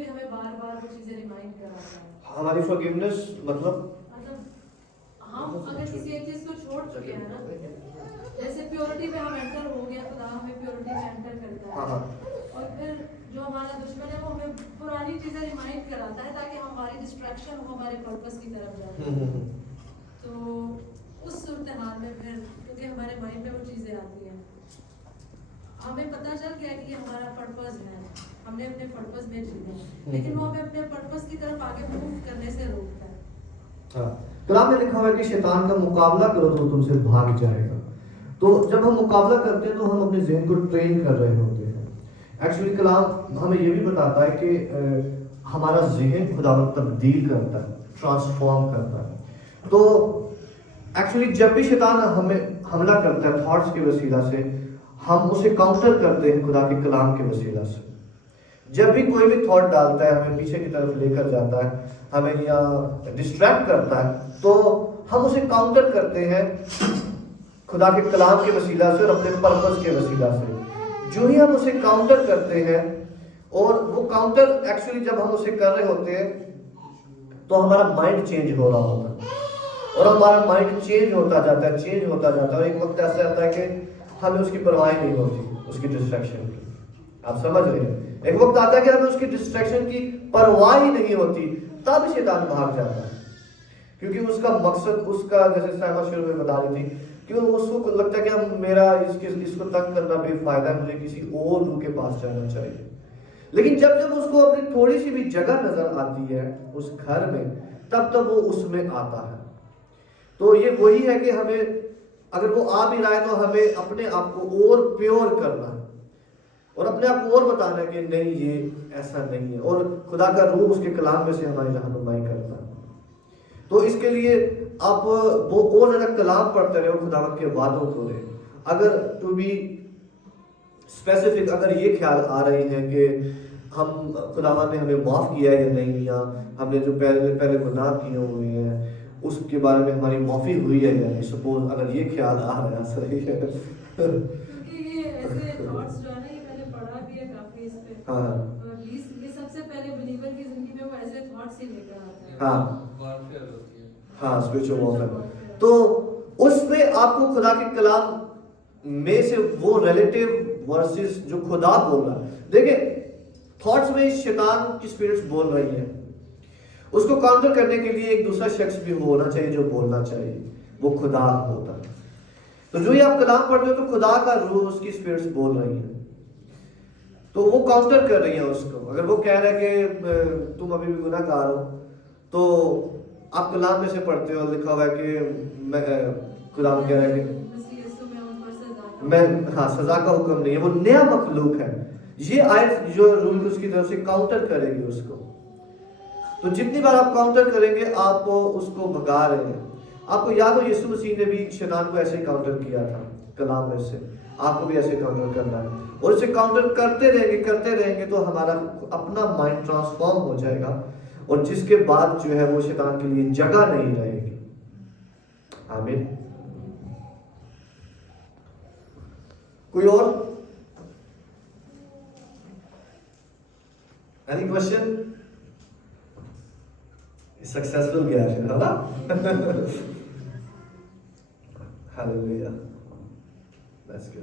بھی ہمیں بار بار وہ چیزیں ریمائنڈ کراتا ہے. ہماری forgiveness مطلب ہم اگر کسی ایک چیز کو چھوڑ چکے ہیں نا, جیسے پیورٹی میں ہم انٹر ہو گیا, خدا ہمیں پیورٹی میں انٹر کرتا ہے, اور پھر جو ہمارا دشمن ہے وہ ہمیں پرانی چیزیں ریمائنڈ کراتا ہے تاکہ ہماری ڈسٹریکشن ہو ہمارے پرپس کی طرف جائے. تو اس صورتحال میں پھر کیونکہ ہمارے مائنڈ میں وہ چیزیں آتی ہیں, ہمیں پتہ چل گیا کہ یہ ہمارا پرپس ہے, ہم نے اپنے پرپس میں جینا ہے, لیکن وہ ہمیں اپنے پرپس کی طرف آگے موو کرنے سے روکتا ہے. قرآن میں لکھا ہوا ہے کہ شیطان کا مقابلہ کرو تو تم سے بھاگ جائے گا. تو جب ہم مقابلہ کرتے ہیں تو ہم اپنے ذہن کو ٹرین کر رہے ہوتے ہیں. ایکچولی کلام ہمیں یہ بھی بتاتا ہے کہ ہمارا ذہن خداوند تبدیل کرتا ہے, ٹرانسفارم کرتا ہے. تو ایکچولی جب بھی شیطان ہمیں حملہ کرتا ہے تھاٹس کے وسیلہ سے, ہم اسے کاؤنٹر کرتے ہیں خدا کے کلام کے وسیلہ سے. جب بھی کوئی بھی تھاٹ ڈالتا ہے, ہمیں پیچھے کی طرف لے کر جاتا ہے, ہمیں یا ڈسٹریکٹ کرتا ہے, تو ہم اسے کاؤنٹر کرتے ہیں خدا کے کلام کے وسیلہ سے اور اپنے پرپس کے وسیلہ سے. جو ہی ہم اسے کاؤنٹر کرتے ہیں, اور وہ کاؤنٹر ایکچولی جب ہم اسے کر رہے ہوتے ہیں تو ہمارا مائنڈ چینج ہو رہا ہوتا ہے, اور ہمارا مائنڈ چینج ہوتا جاتا ہے, چینج ہوتا جاتا ہے, اور ایک وقت ایسا آتا ہے کہ ہمیں اس کی پرواہ نہیں ہوتی, اس کی ڈسٹریکشن کی. آپ سمجھ رہے ہیں, ایک وقت آتا ہے کہ ہمیں اس کی ڈسٹریکشن کی پرواہ ہی نہیں ہوتی, تب شیطان بھاگ جاتا ہے. کیونکہ اس کا مقصد, اس کا جیسے سائمہ شروع میں بتا رہی تھی, کہ اس کو لگتا ہے کہ ہم میرا اس کو تنگ کرنا بے فائدہ ہے, مجھے کسی اور روح کے پاس جانا چاہیے. لیکن جب اس کو اپنی تھوڑی سی بھی جگہ نظر آتی ہے اس گھر میں, تب وہ اس میں آتا ہے. تو یہ وہی ہے کہ ہمیں اگر وہ آ بھی رہا ہے تو ہمیں اپنے آپ کو اور پیور کرنا ہے, اور اپنے آپ کو اور بتانا ہے کہ نہیں یہ ایسا نہیں ہے, اور خدا کا روح اس کے کلام میں سے ہماری رہنمائی کرتا ہے. تو اس کے لیے آپ وہ اور زیادہ کلام پڑھتے رہے, خداوند کے وعدوں کو رہے. اگر ٹو بی اسپیسیفک, اگر یہ خیال آ رہے ہیں کہ ہم خداوند نے ہمیں معاف کیا ہے یا نہیں, یا ہم نے جو پہلے گناہ کیے ہوئے ہیں اس کے بارے میں ہماری معافی ہوئی ہے یا نہیں, سپوز اگر یہ خیال آ رہا ہے, صحیح ہے. کیونکہ یہ ایسے تھاٹس جو ہے نا, یہ میں نے پڑھا بھی ہے کافی اس پہ, یہ سب سے پہلے بلیور کی زندگی میں وہ ایسے تھاٹس ہی لے کر آتا ہے. Spiritual warfare. تو اس میں آپ کو خدا کے کلام میں سے وہ ریلیٹیو ورسز جو خدا بول رہا ہے, دیکھیں تھاٹس میں شیطان کی اسپرٹس بول رہی ہیں, اس کو کاؤنٹر کرنے کے لیے ایک دوسرا شخص بھی ہونا چاہیے جو بولنا چاہیے, وہ خدا ہوتا ہے. تو جو ہی آپ کلام پڑھتے ہو تو خدا کا روح اس کی اسپرٹس بول رہی ہیں, تو وہ کاؤنٹر کر رہی ہیں اس کو. اگر وہ کہہ رہے ہیں کہ تم ابھی بھی گناہ گار ہو, تو آپ کلام میں سے پڑھتے ہو, لکھا ہوا ہے کہ خدا کہہ رہا ہے کہ میں سزا کا حکم نہیں ہے, وہ نیا مخلوق ہے. یہ آیت جو روح اس کی طرف سے کاؤنٹر کرے گی اس کو. تو جتنی بار آپ کاؤنٹر کریں گے آپ اس کو بھگا رہے ہیں. آپ کو یاد ہو یسوع مسیح نے بھی شیطان کو ایسے کاؤنٹر کیا تھا کلام میں سے, آپ کو بھی ایسے کاؤنٹر کرنا ہے, اور اسے کاؤنٹر کرتے رہیں گے تو ہمارا اپنا مائنڈ ٹرانسفارم ہو جائے گا, اور جس کے بعد جو ہے وہ شیطان کے لیے جگہ نہیں رہے گی. آمین. کوئی اور اینی کوشچن؟ سکسیسفل گیا ہے نا. ہاللیلویا. That's good.